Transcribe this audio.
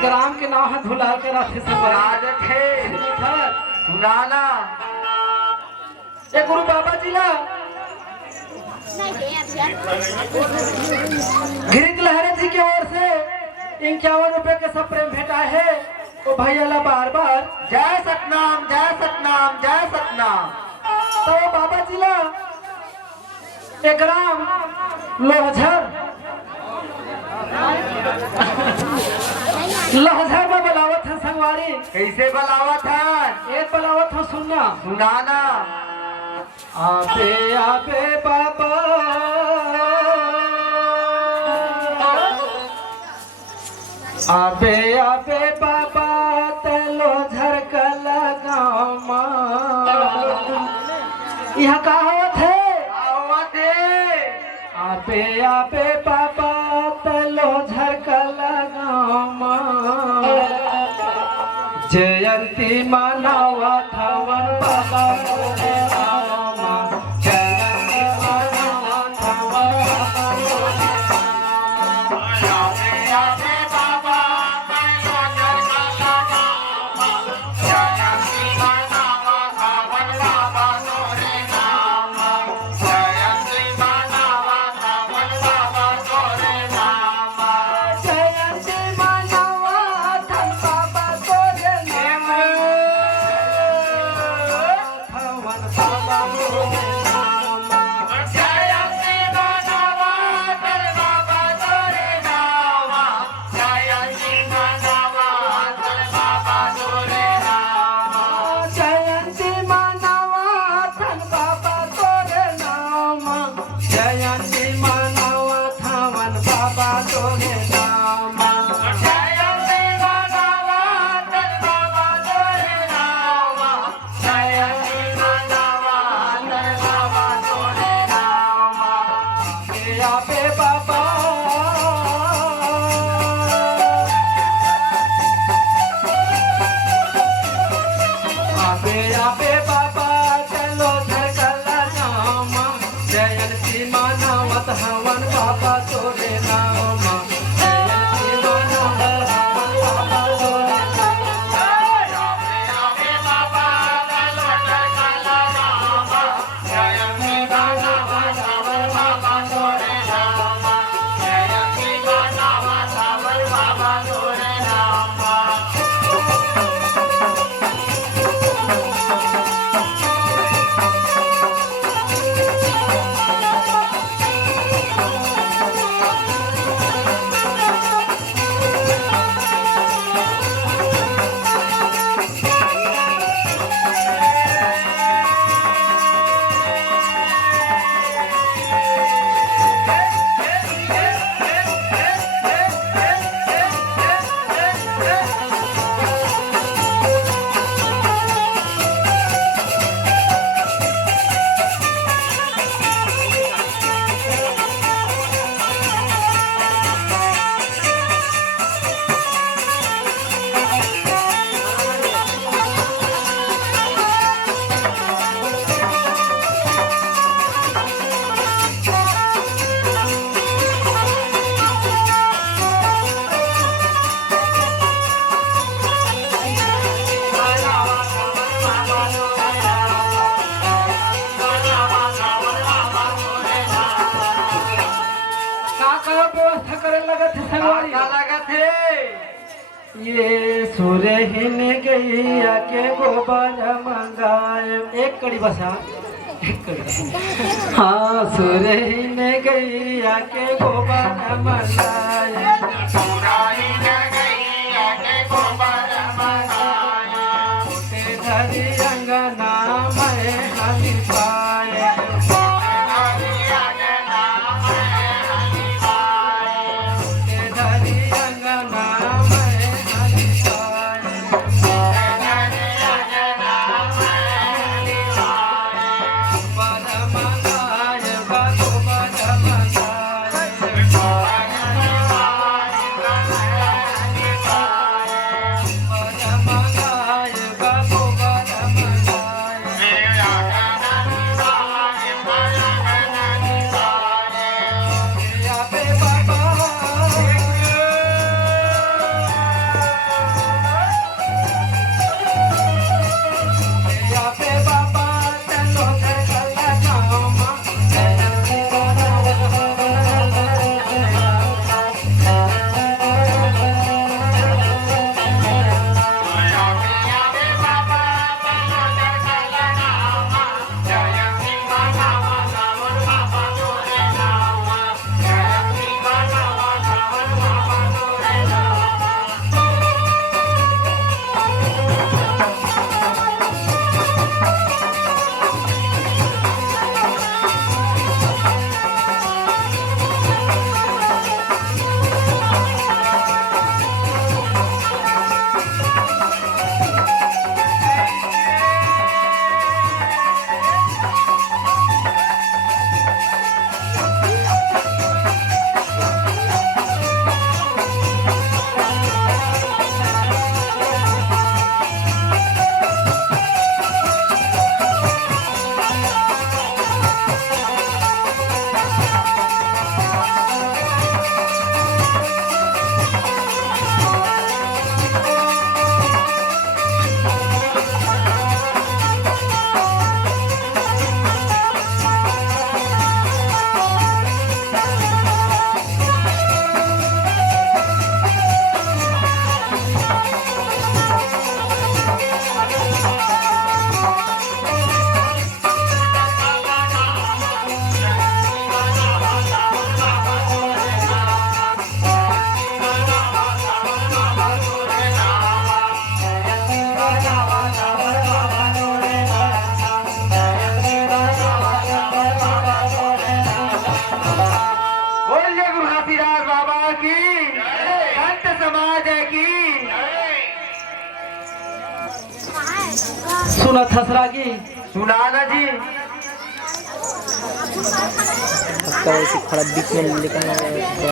एक राम के नाम है धुला के राधे से राजत है सुनाना। ये गुरु बाबा जी ला गिरिज लहरे जी की ओर से 51 रुपए के सब प्रेम भेटा है। तो भैया ला बार बार जय सतनाम जय सतनाम जय सतनाम। तो बाबा जी ला एक राम लोहझर लहझर में बलावत है संगवारी। कैसे बलावत है? एक बलावत हो सुनना सुनाना। आबे आबे बाबा आबे आबे बाबा तलो झरकल गाँव यहाँ का होत है आवत है। आबे आबे बाबा तलो झरकल गाँव जयंती मनावा थावन बाबा ये सुरहिन गैया के गोबर मंगाए। एक कड़ी बसा एक कड़ी। हाँ सुरहिन गैया के गोबर मंगाए। धरी अंगना में हमी पाए। घासीदास बाबा की, संत समाज की। सुना थसरागी सुनाना जी। खराब दिखने लेकिन